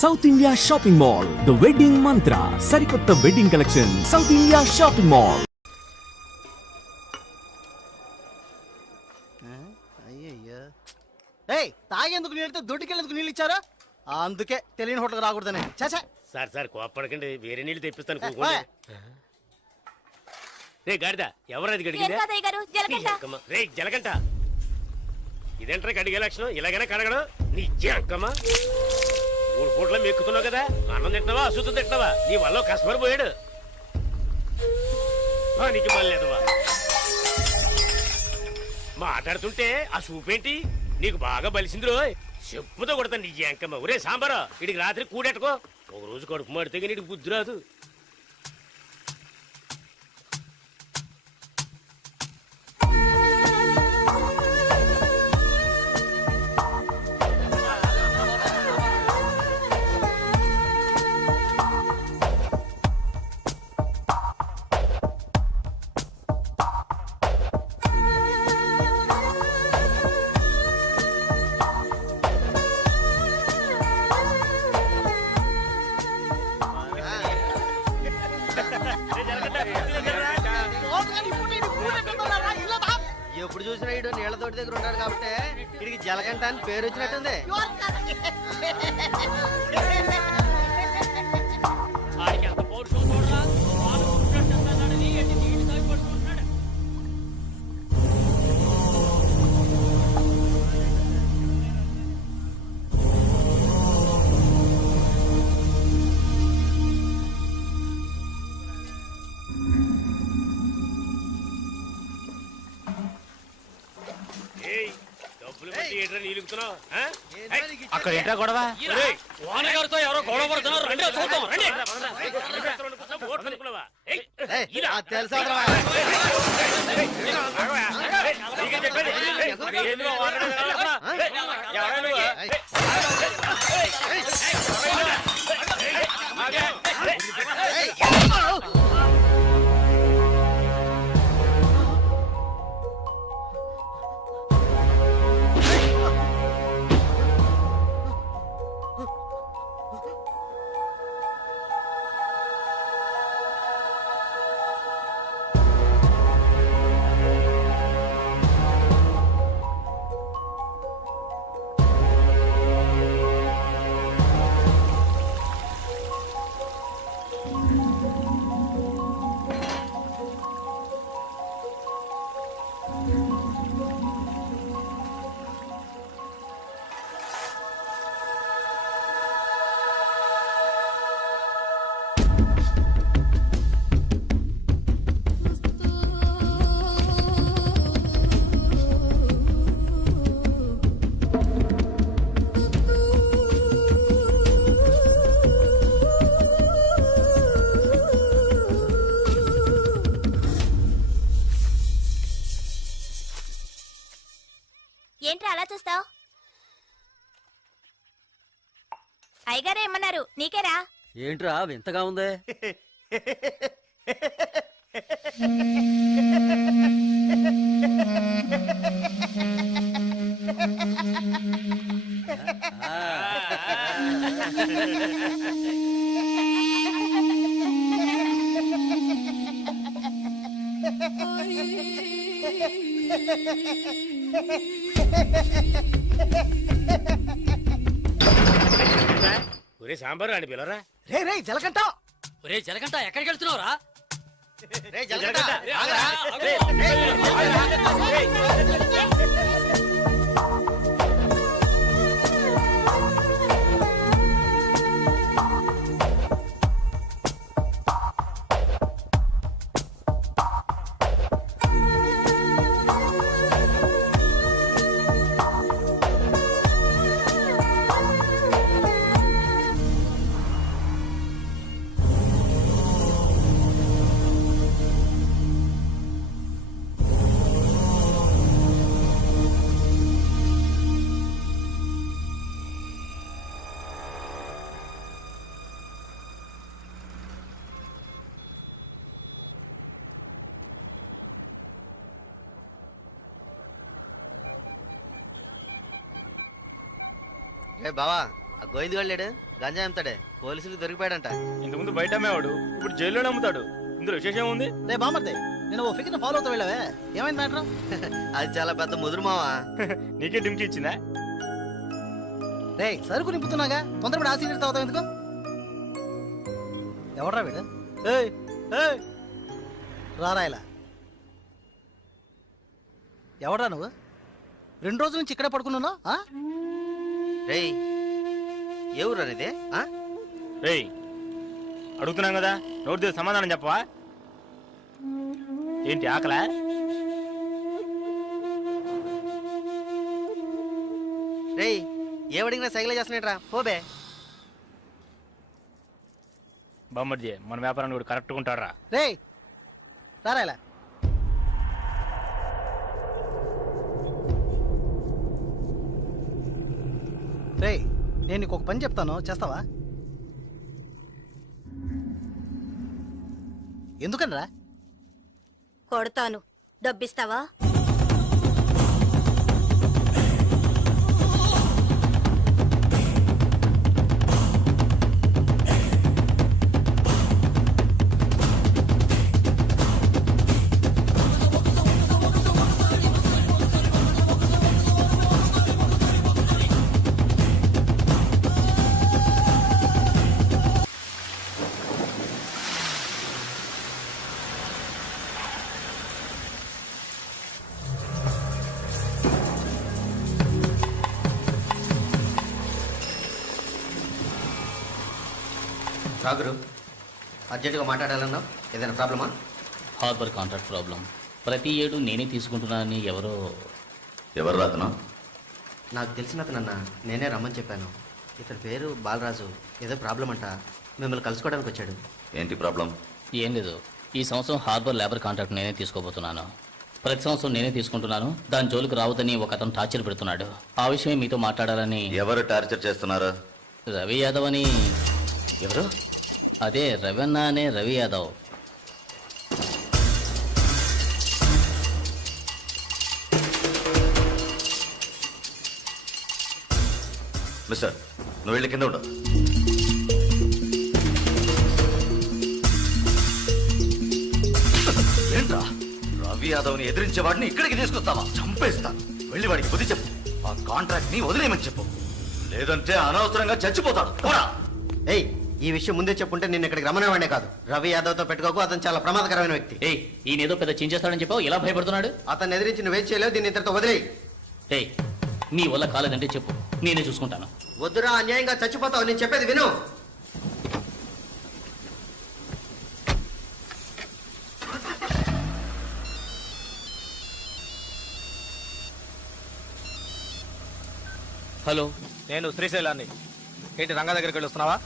South India shopping mall, the wedding మంత్ర, సరికొత్త wedding collection, south India shopping mall. అయ్యయ్యో, ఏయ్ తాగేందుకు నీళ్ళతో దొడ్డికెళ్ళేందుకు నీళ్ళు ఇచ్చారా? అందుకే తెలియని హోటల్కి రాకూడదని. చాచా సార్ కోప్పడకండి, వేరే నీళ్ళు తెప్పిస్తాను. కూకోండి. రే గాడిద, ఎవరది గడిగిందా? రే జలగంట, ఇదేంట్రా కడిగే లక్షణం? ఇలాగైనా కడగడం నీ అక్కమ్మ. 3 పూట్ల మెక్కుతున్నావు కదా, అన్నం తింటున్నావా అశుద్ధం తింటున్నావా? నీ వల్ల కస్టమర్ పోయాడు. నీకు మళ్ళేదవా మాట్లాడుతుంటే ఆ సూపేంటి నీకు బాగా బలిసింది రోయ్. చెప్పుతో కొడతాను నీ అంకమ్మ. ఒరే సాంబారా, ఇడికి రాత్రి కూడెట్టుకో. ఒక రోజు కడుపు మాడితే నీకు బుద్ధి రాదు. ఎప్పుడు చూసినా ఇడు నీళ్ళ తోటి దగ్గర ఉన్నాడు కాబట్టి ఇడికి జలగంట అని పేరు వచ్చినట్టుంది. అక్కడ ఏంటా గొడవ? ఓనగారితో ఎవరో గొడవ పడుతున్నారు. రండి చూద్దాం. తెలుసా ఏంట్రా అలా చూస్తావు? అయ్యగారే ఏమన్నారు? నీకేరా? ఏంట్రా వింతగా ఉంది? ఒరే సాంబారు అని పిలవరా. రే రే జలగంట, ఒరే జలగంట ఎక్కడికి వెళ్తున్నావురా? రే జలగంట. రే బావా, ఆ గోవింద్ వెళ్ళాడు గంజా అమ్ముతాడే పోలీసులు దొరికిపోయాడంట. ఇంతకుముందు బయట అమ్మేవాడు ఇప్పుడు జైల్లోనే అమ్ముతాడు. ఇందులో విశేషం ఉంది. రే బామర్దే, నేను ఓ ఫిగర్ ఫాలో అవుతా వెళ్ళావే, ఏమైంది మ్యాటర్? అది చాలా పెద్ద ముదురు మావా. నీకే డుమ్కి ఇచ్చిందా? రే సరుకు నింపుతున్నాగా, తొందరపడి ఆ సీనియర్ తాగుతావు ఎందుకు? ఎవడ్రా వీడు? ఏయ్ ఏయ్ రారా ఇలా. ఎవడ్రా నువ్వు? 2 రోజుల నుంచి ఇక్కడే పడుకున్నావు? రే ఏ ఊరు అనేది? రేయ్ అడుగుతున్నాం కదా, నోటి దగ్గర సమాధానం చెప్పవా? ఏంటి ఆకలా? రే ఏమడిగినా సైకిల్ చేస్తున్నాడ్రా, పోబే. బామ్మర్జీ మన వ్యాపారాన్ని కూడా కరెక్ట్గా ఉంటారా? రే రారా ఇలా. రే నేను నీకు ఒక పని చెప్తాను, చేస్తావా? ఎందుకనరా? కొడతాను, డబ్బిస్తావా? రాగురు అర్జెంటుగా మాట్లాడాలన్నావు, ఏదైనా ప్రాబ్లమా? Harbour contract problem. ప్రతి ఏడు నేనే తీసుకుంటున్నానని ఎవరు రాతనా? నాకు తెలిసిన అతనన్నా, నేనే రమ్మని చెప్పాను. ఇతని పేరు బాలరాజు. ఏదో ప్రాబ్లం అంట, మిమ్మల్ని కలుసుకోవడానికి వచ్చాడు. ఏంటి ప్రాబ్లం? ఏం లేదు, ఈ సంవత్సరం హార్బర్ లేబర్ కాంట్రాక్ట్ నేనే తీసుకోబోతున్నాను. ప్రతి సంవత్సరం నేనే తీసుకుంటున్నాను, దాని జోలికి రావద్దని ఒక అతను టార్చర్ పెడుతున్నాడు. ఆ విషయం మీతో మాట్లాడాలని. ఎవరు టార్చర్ చేస్తున్నారు? రవి యాదవ్ అని. ఎవరు? అదే రవణ అనే రవి యాదవ్. మిస్టర్, నువ్వు వెళ్ళి కింద ఉండు. ఏంట్రా, రవి యాదవ్ని ఎదిరించే వాడిని ఇక్కడికి తీసుకొస్తావా? చంపేస్తాను. వెళ్ళి వాడికి బుద్ధి చెప్పు. ఆ కాంట్రాక్ట్ ని వదిలేయమని చెప్పు, లేదంటే అనవసరంగా చచ్చిపోతాడు. పోరా. ఏయ్ ఈ విషయం ముందే చెప్పుంటే నేను ఇక్కడికి రమ్మనేవాడే కాదు. రవి యాదవ్తో పెట్టుకోకు, అతను చాలా ప్రమాదకరమైన వ్యక్తి. ఏయ్ ఈయన ఏదో పెద్ద చించేస్తాడని చెప్పావు, ఎలా భయపడుతున్నాడు? అతను ఎదిరించి నువ్వేం చేయలేవు, దీన్ని ఇతరుతో వదిలేయి. ఏయ్ నీ వల్ల కాలేదంటే చెప్పు, నేనే చూసుకుంటాను. వద్దురా, అన్యాయంగా చచ్చిపోతావు. నేను చెప్పేది విను. హలో, నేను శ్రీశైలాన్ని. ఏంటి రంగా దగ్గరికి వెళ్ళొస్తున్నావా?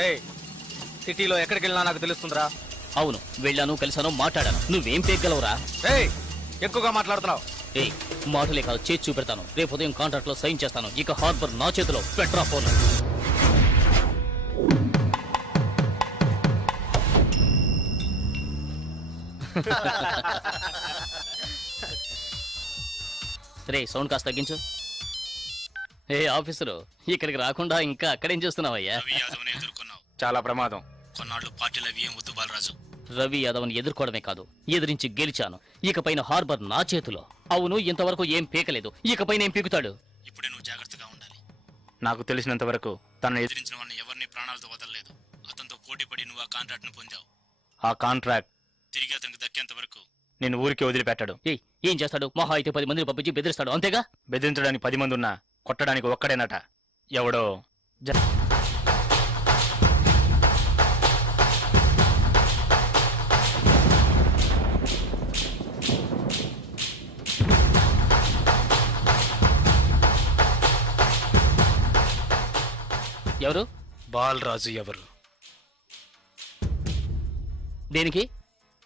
ఏయ్ సిటీలో ఎక్కడికి వెళ్ళినా నాకు తెలుస్తుందిరా. అవును వెళ్ళాను, కలిశాను, మాట్లాడాను. నువ్వేం పేగలవురా? ఏయ్ ఎక్కువగా మాట్లాడుతున్నావు. ఏయ్ మాటలే కాదు, చేసి చూపెడతాను. రేపు ఉదయం కాంట్రాక్ట్ లో సైన్ చేస్తాను. ఇక హార్బర్ నా చేతిలో. Petra phone. రే సౌండ్ కాస్త తగ్గించు. ఏ ఆఫీసరు, ఇక్కడికి రాకుండా ఇంకా అక్కడేం చేస్తున్నావయ్యా? చాలా ప్రమాదం. కొన్నాళ్ళు పార్టీలు అవి ఏం వద్దు బాలరాజు. రవి యాదవ్ని ఎదుర్కోవడమే కాదు, ఎదిరించి గెలిచాను. ఇకపైన హార్బర్ నా చేతిలో. అవును, ఇంతవరకు ఏం పీకలేదు, ఇకపైన ఏం పీకుతాడు? ఇప్పుడే నువ్వు జాగ్రత్తగా ఉండాలి. నాకు తెలిసినంత వరకు తనను ఎదిరించిన వాడిని ఎవరిని ప్రాణాలతో వదలలేదు. అతనితో పోటీపడి నువ్వు ఆ కాంట్రాక్ట్ ను పొందావు. ఆ కాంట్రాక్ట్ తిరిగి అతనికి దక్కేంత వరకు నేను ఊరికి వదిలిపెట్టాడు. ఏం చేస్తాడు? మహా అయితే 10 మందిని పంపించి బెదిరిస్తాడు, అంతేగా? బెదిరించడానికి 10 మంది ఉన్నా కొట్టడానికి ఒక్కడేనట. ఎవడో ఎవరు? బాలరాజు ఎవరు? దేనికి?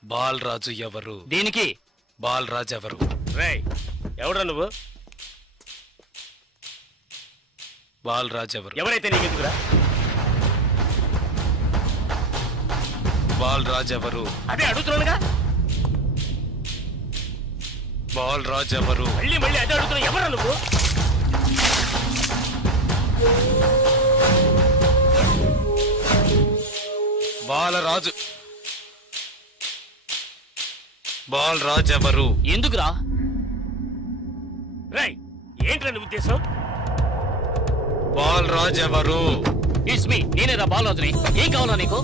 బాలరాజు ఎవరు? దేనికి? బాలరాజు ఎవరు? రేయ్ ఎవడ్రా నువ్వు? బాలరాజు ఎవరు? ఎవరైతే నీకెందుకురా? బాలరాజు ఎవరు? అదే అడుగుతున్నానుగా. బాలరాజు ఎవరు? మళ్ళీ మళ్ళీ అదే అడుగుతున్నా. ఎవరా నువ్వు? బాలరాజు బాలరాజు ఎవరు? ఎందుకురా? రేయ్ ఏంట్రా నీ ఉద్దేశం? బాలరాజు ఎవరు? ఇట్స్ మీ, నేనేరా బాలరాజుని. ఏం కావాలా నీకు?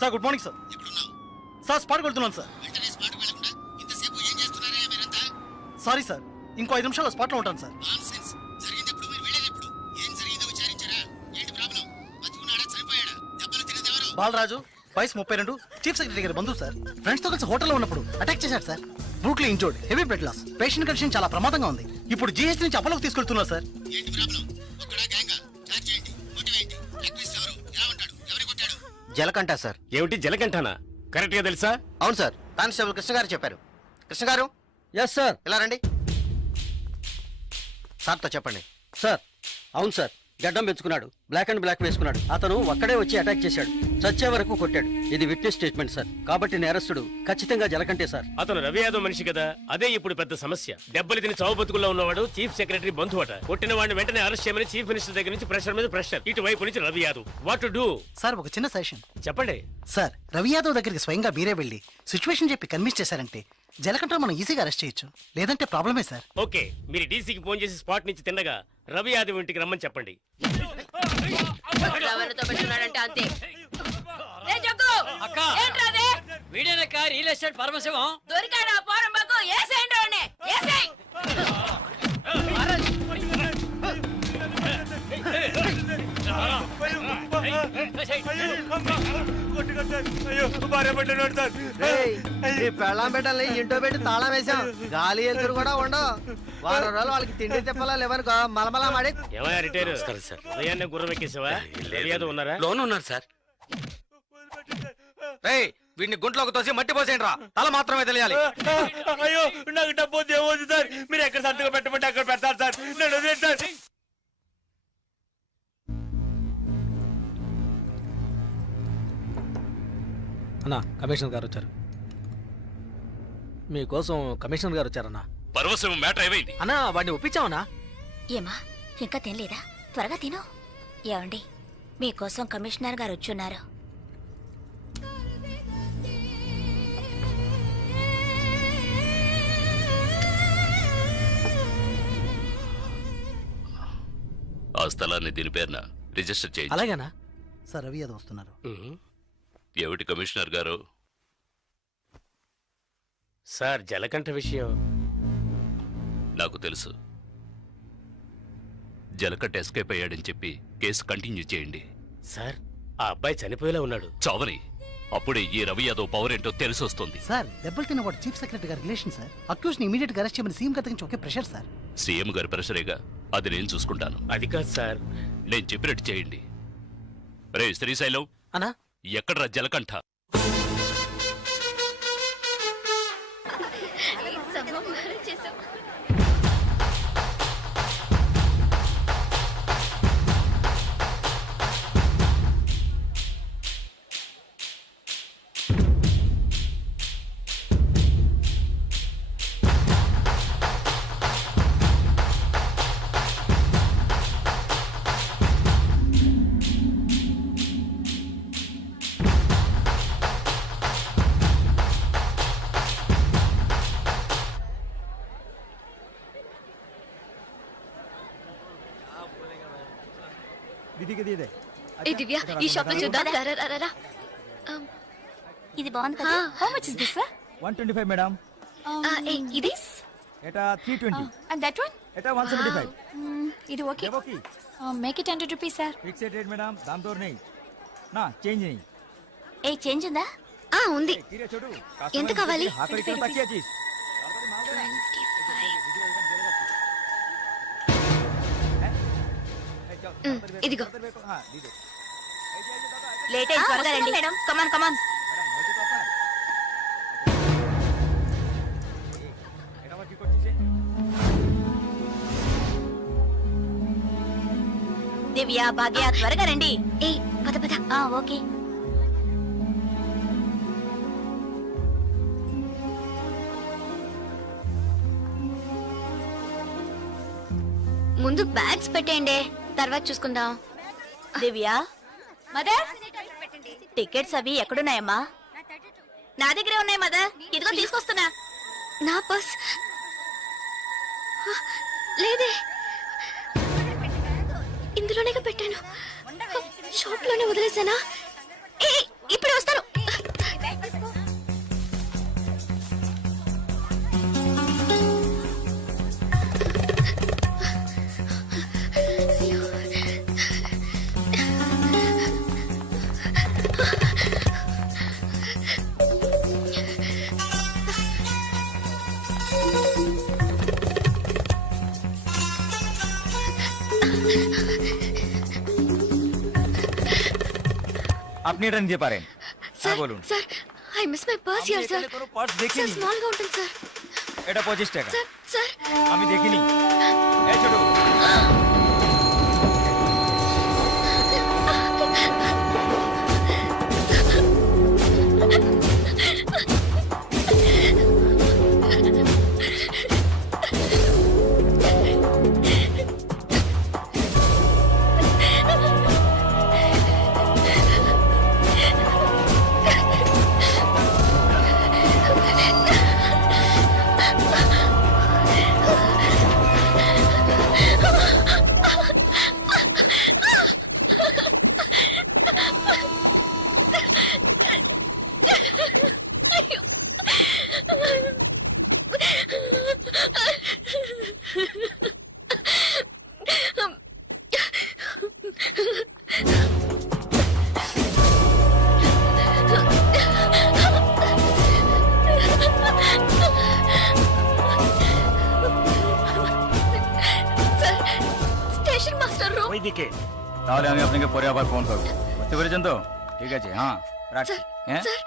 Sir good morning sir. Sir spot కొడుతున్నాను సార్. సారీ సార్, ఇంకో 5 నిమిషాల్లో స్పాట్లో ఉంటాను సార్. బాలరాజు వయసు 32, చీఫ్ సెక్రటరీ గారి బంధువు సార్. ఫ్రెండ్స్ తో కలిసి హోటల్లో ఉన్నప్పుడు అటాక్ చేశారు సార్. Brutally injured, heavy blood loss, patient condition చాలా ప్రమాదంగా ఉంది. ఇప్పుడు జీహెచ్ నుంచి అపోలోకి తీసుకెళ్తున్నారు సార్. జలకంట సార్. ఏమిటి జలకంఠనా? కరెక్ట్ గా తెలుసా? అవును సార్, కానిస్టేబుల్ కృష్ణ గారు చెప్పారు. కృష్ణ గారు ఎస్ సార్. ఇలా రండి. సార్తో చెప్పండి. సార్ అవును సార్, గడ్డం పెంచుకున్నాడు, బ్లాక్ అండ్ బ్లాక్ వేసుకున్నాడు. అతను ఒక్కడే వచ్చి అటాక్ చేశాడు, చచ్చే వరకు కొట్టాడు. ఇది విట్నెస్ స్టేట్మెంట్ సార్, కాబట్టి నేరస్తుడు ఖచ్చితంగా జలకంటే సార్. అతను రవి యాదవ్ మనిషి కదా, అదే ఇప్పుడు పెద్ద సమస్య. దెబ్బలు తిని చావు బతుకుల్లో ఉన్నవాడు చీఫ్ సెక్రటరీ బంధువు అట. కొట్టిన వాడిని వెంటనే అరెస్ట్ చేయమని చీఫ్ మినిస్టర్ దగ్గర నుంచి ప్రెషర్ మీద ప్రెషర్. ఇటువైపు నుంచి Ravi Yadav. What to do? Sir ఒక చిన్న సజెషన్ చెప్పండి. సార్, రవి యాదవ్ దగ్గరికి స్వయంగా మీరే వెళ్ళి సిచ్యువేషన్ చెప్పి కన్విన్స్ చేశారంటే జలకంట మనం ఈజీగా అరెస్ట్ చేయొచ్చు. లేదంటే ప్రాబ్లమే సార్. ఓకే, మీరు డీసీకి ఫోన్ చేసి స్పాట్ నుంచి తిన్నగా రవి యాదవ్ ఇంటికి రమ్మని చెప్పండి. అంతే. అక్క వీడేనక్క రియల్ ఎస్టేట్ పరమశివం. దొరికాడా పోరంబాకు? ఏసేయండి వాడిని, ఏసేయ్. పెళ్ళాం పెట్టాలి, ఇంటో పెట్టి తాళం వేసాం. గాలి ఎదురు కూడా ఉండవు. వారం రోజులు వాళ్ళకి తిండి తిప్పలా లేవనుకో మలమలా మాడి. ఏమయ్యా రిటైర్ సార్, ఉదయాన్నే గుర్రం ఎక్కేసావా? రవి యాదవ్ ఉన్నారా? లోన్ ఉన్నారు సార్. వీడిని గుంట్లోకి తోసి మట్టి పోసేయండి రా, తల మాత్రమే తెలియాలి. అయ్యో నాకు డబ్బు ఏమవుతుంది సార్? మీరు ఎక్కడ సంతకం పెట్టమంటే అక్కడ పెడతారు సార్. నేను వదిలేను సార్. అన్నా, కమిషనర్ గారు వచ్చారు. మీకోసం కమిషనర్ గారు వచ్చారన్నా. పరమశివం మ్యాటర్ ఏమైంది? అన్నా, వాడిని ఒప్పించావనా? ఏమా ఇంకా తినలేదా? త్వరగా తిను. ఏమండి, మీకోసం కమిషనర్ గారు వచ్చున్నారు. ఆ స్థలాన్ని దీని పేరున రిజిస్టర్ చేయండి. అలాగేనా? సార్ రవి యాదవ్ వస్తున్నారు. ఏమిటి కమిషనర్ గారు? సార్ జలకంఠ విషయం నాకు తెలుసు. జలకట్ట ఎస్కేప్ అయ్యాడని చెప్పి కేసు కంటిన్యూ చేయండి. సార్ ఆ అబ్బాయి చనిపోయేలా ఉన్నాడు. చావని అప్పుడే ఈ రవి యాదవ్ పవర్ ఏంటో తెలిసి వస్తుంది. సార్ దెబ్బలు తిన్నవాడు చీఫ్ సెక్రటరీ గారి రిలేషన్ సార్. అక్యూస్ ని ఇమీడియట్ గా అరెస్ట్ చేయమని సీఎం గారి నుంచి ఒకే ప్రెషర్ సార్. సీఎం గారి ప్రెషరేగా, అది నేను చూసుకుంటాను. అది కాదు సార్. నేను చెప్పినట్టు చేయండి. రే శ్రీశైలం, అనా ఎక్కడ్రా జలకంఠ? ఏ దివ్య, ఈ షాప్ లో చూద్దాం. రా, రా, రా, రా. ఇది బాగుంది కదా. How much is this sir? 125 madam. ఇది ఎటా 320. అండ్ దట్ వన్ ఎటా 175. ఇది okay. Okay. Make it 100 rupees sir. Fixed rate madam, దామ్ దోర్ नहीं నా చేంజ్ नहीं. ఏ చేంజ్ ఉందా? ఉంది. తీరే చూడు. ఎంత కావాలి? హాకర్ ఇక్కడ తక్కువ చీజ్. ఇదిగో. हां दीदो. లేట్ అయ్యి త్వరగా రండి మేడం. కమాన్ కమాన్. దివ్య, భాగ్య త్వరగా రండి. ఏ పద పద. ఓకే. ముందు బ్యాగ్స్ పెట్టేయండి, తర్వాత చూసుకుందాం. దివ్య, మదర్ టికెట్స్ అవి ఎక్కడున్నాయమ్మా? నా దగ్గరే ఉన్నాయి మదర్. ఇదిగో తీసుకొస్తున్నా. నా పర్స్ లేదే, ఇందులోనే పెట్టాను. షాప్ లోనే వదిలేసానా? ఏ ఇప్పుడు వస్తాను. आप नहीं रन दे पा रहे हैं. సార్ बोलूं. Sir, I miss my purse here sir. Purse देखी సార్ नहीं. స్మాల్ గా ఉంటుంది సార్. এটা 25 টাকা. సార్ సార్ আমি দেখিনি. এই ছোট. Station master room. ওই দিকে। তাহলে আমি আপনাকে পরে আবার ফোন করব. বুঝতে পেরেছেন তো? ঠিক আছে. হ্যাঁ রাখছি. হ্যাঁ sir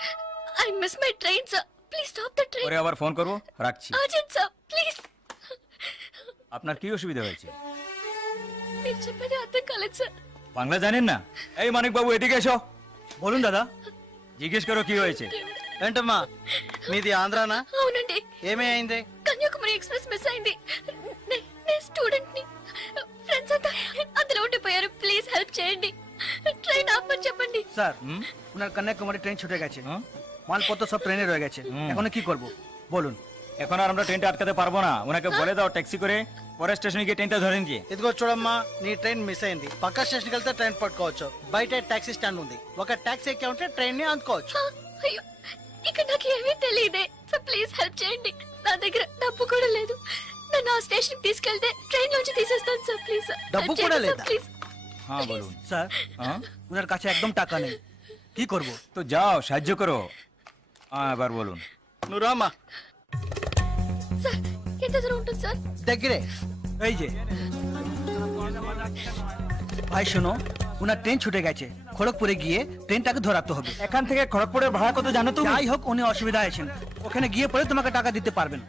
I miss my train sir. Please stop the train. পরে আবার ফোন করব. রাখছি. Urgent sir please. আপনার কি অসুবিধা হয়েছে? మీరు చెప్పేది అర్థం కాలేదు సార్. বাংলা জানেন না? এই মানিক বাবু এদিকে এসো. বলুন দাদা, জিজ্ঞেস করো কি হয়েছে. ఏంటమ్మా మీది ఆంధ్రానా? అవునండి. ఏమీ అయింది? కన్యాకుమారి ఎక్స్ప్రెస్ మిస్ అయింది. నేను స్టూడెంట్ ని. ఫ్రెండ్స్ అంతా అందులో ఉండిపోయారు. ప్లీజ్ హెల్ప్ చేయండి. ট্রেন আপনি చెప్పండి। স্যার ওনার কন্যাকুমারী ট্রেন ছুটে গেছে, মালপত্র সব ট্রেনে রয়ে গেছে, এখন কি করব বলুন। এখন আর আমরা ট্রেনটা আটকাতে পারবো না, ওনাকে বলে দাও ট্যাক্সি করে পরের স্টেশনে গিয়ে ట్రైన్টা ধরে নিয়ে। ఇదిగో చూడమ్మా, నీ ట్రైన్ మిస్ అయింది. పక్క స్టేషన్కి వెళ్తే ట్రైన్ పట్టుకోవచ్చు. బయట టాక్సీ స్టాండ్ ఉంది. ఒక టాక్సీ ఎక్కి ఉంటే ట్రైన్ ని అందుకోవచ్చు. అయ్యో, ఇక్కడ నాకు ఏమీ తెలియదే. సో ప్లీజ్ హెల్ప్ చేయండి. నా దగ్గర డబ్బు కూడా లేదు. నన్ను ఆ స్టేషన్ తీసుకెళ్తే ట్రైన్ నుంచి తీసేస్తాను సార్. ప్లీజ్ సార్, డబ్బు కూడా లేదా? ప్లీజ్. হ্যাঁ বলুন। স্যার, ওনার কাছে একদম টাকা নেই, কি করব? তো যাও সাহায্য করো। হ্যাঁ এবার বলুন। నువ్వు రామ్మా. సార్, ఎంత దూరం ఉంటుంది సార్? దగ్గరే। এই যে ভাই শোনো, ওনার ট্রেন ছুটে গেছে। খড়গপুরে গিয়ে ট্রেনটাকে ধরাতে হবে। এখান থেকে খড়গপুরের ভাড়া কত জানো তুমি? যাই হোক, উনি অসুবিধা আছেন, ওখানে গিয়ে পরে তোমাকে টাকা দিতে পারবেন।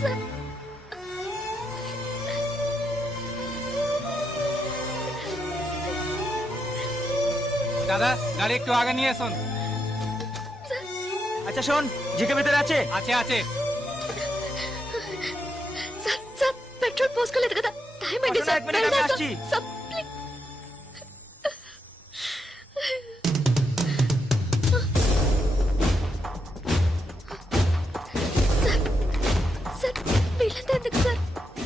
సార్, দাদা গাড়ি একটু আগে নিয়ে আসুন। আচ্ছা শোন, জিকে ভিতরে আছে? আছে আছে। సార్, సార్, పెట్రోల్ పోసుకోలేదు కదా, టైం అయింది వస్తున్నా, సార్. ఒక మినిట్, వెళ్దాం సార్. వచ్చి. Sir, please. సార్, సార్, వీళ్ళంతా ఎందుకు సార్?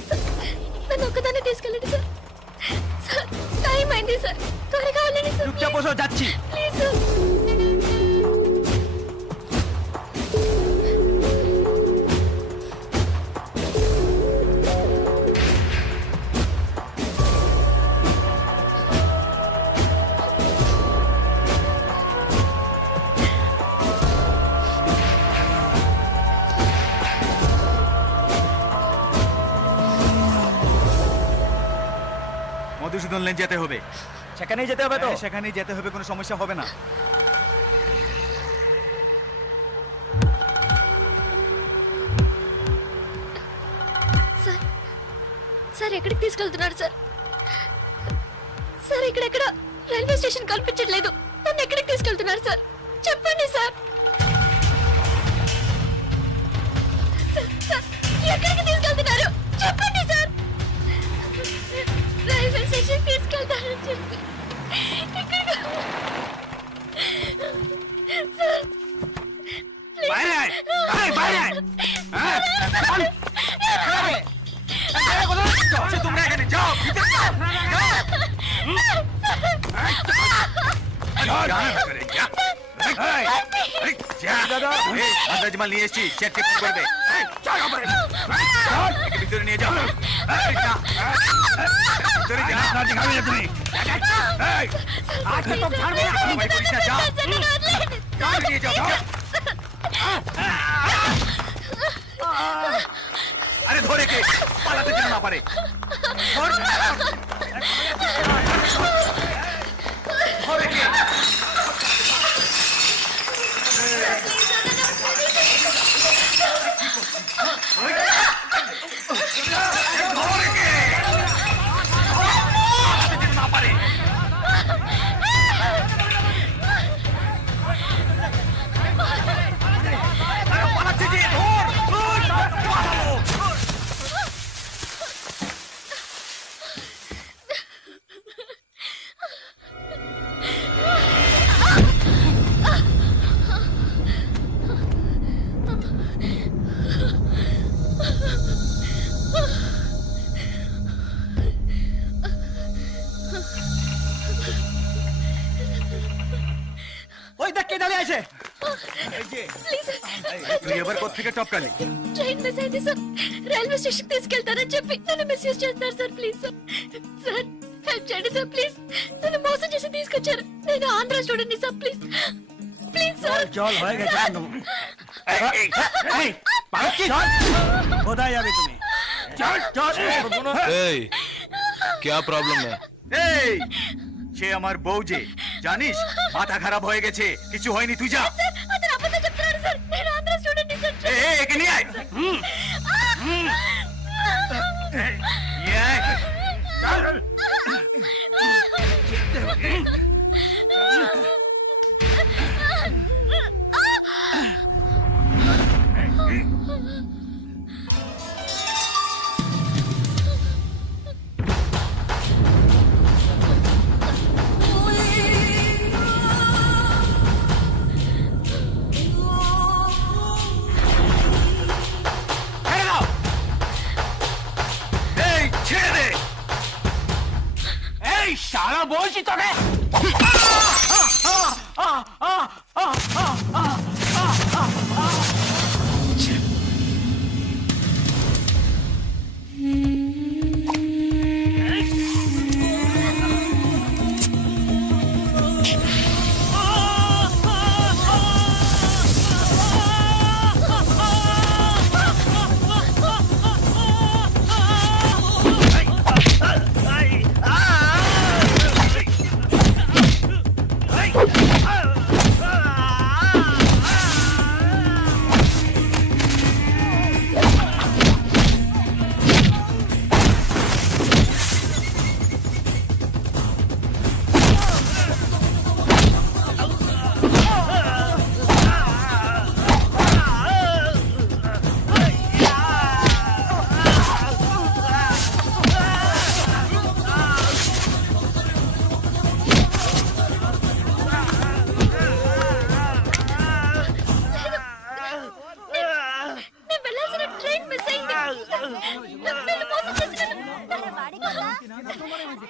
సార్, నన్ను ఒక్కదాన్ని తీసుకెళ్ళండి సార్. సార్, టైం అయింది సార్, త్వరగా వెళ్ళండి సార్. চুপচাপ বসো, যাচ্ছি। Please sir. মধুসূদন লেন যেতে হবে। সেখানেই যেতে হবে তো? সেখানেই যেতে হবে, কোনো সমস্যা হবে না। సార్, సార్, ఎక్కడికి తీసుకెళ్తున్నారు సార్? సార్, ఇక్కడెక్కడ రైల్వే స్టేషన్ కనిపించట్లేదు. నన్ను ఎక్కడికి తీసుకెళ్తున్నారు సార్? చెప్పండి సార్. సార్, సార్, ఎక్కడికి తీసుకెళ్తున్నారు? చెప్పండి సార్. రైల్వే స్టేషన్ తీసుకెళ్తారని చెప్పి ఇక్కడికి సార్, ప్లీజ్. বাইরে আয়, আয়, বাইরে আয়। হ্যাঁ, চল। এই, কোথায় যাচ্ছ? তোমরা এখানে যাও, ভিতরে যাও, যাও। এই, চল। যা, ভিতরে যা। এই, এই, যা। এই, আন্দাজ মাল নিয়ে এসেছি, চেক চেক করবে। এই, চল, ওপরে। এই, চল, একে ভিতরে নিয়ে যাও। এই, যা। ভিতরে যা। না, দেখাবে না তুমি। এই, আজ তো ছাড়বে না। ভাই, পুলিশ না, যাও। চল, নিয়ে যাও, যাও। আরে ধরে কে পালাতে যেন না পারে। ধর। ধরে কে? ধরে কে? পালাতে যেন না পারে। পালাচ্ছে যে, ধর, ধর, পালাবো। ওই দেখ কে দাঁড়িয়ে আছে। এই যে, ప్లీజ్ సార్. তুই এবার কোত্থেকে টপকালি? ట్రైన్ మిస్ అయింది సార్. రైల్వే స్టేషన్ తీసుకెళ్తారని చెప్పి నన్ను మిస్యూజ్ చేస్తున్నారు sir. Please sir. Sir, help చేయండి సార్. ప్లీజ్, నన్ను మోసం చేసి తీసుకొచ్చారు. నేను Andhra student sir. Please, please sir. চল, হয়ে গেছে একদম। এই, পালাচ্ছিস? কোথায় যাবে তুমি? চল, চল। এই क्या प्रॉब्लम है? এই, সে আমার বউ যে জানিস মাথা খারাপ হয়ে গেছে, কিছু হয়নি, তুই যা। স্যার అతను అబద్ధం చెప్తున్నాడు సార్ నేను ఆంధ్ర స్టూడెంట్ సార్ একে নিয়ে আয়। নিয়ে আয়। চল। ছেড়ে দাও। এই ছেড়ে দে। এই শালা বলছি তোকে। Ah!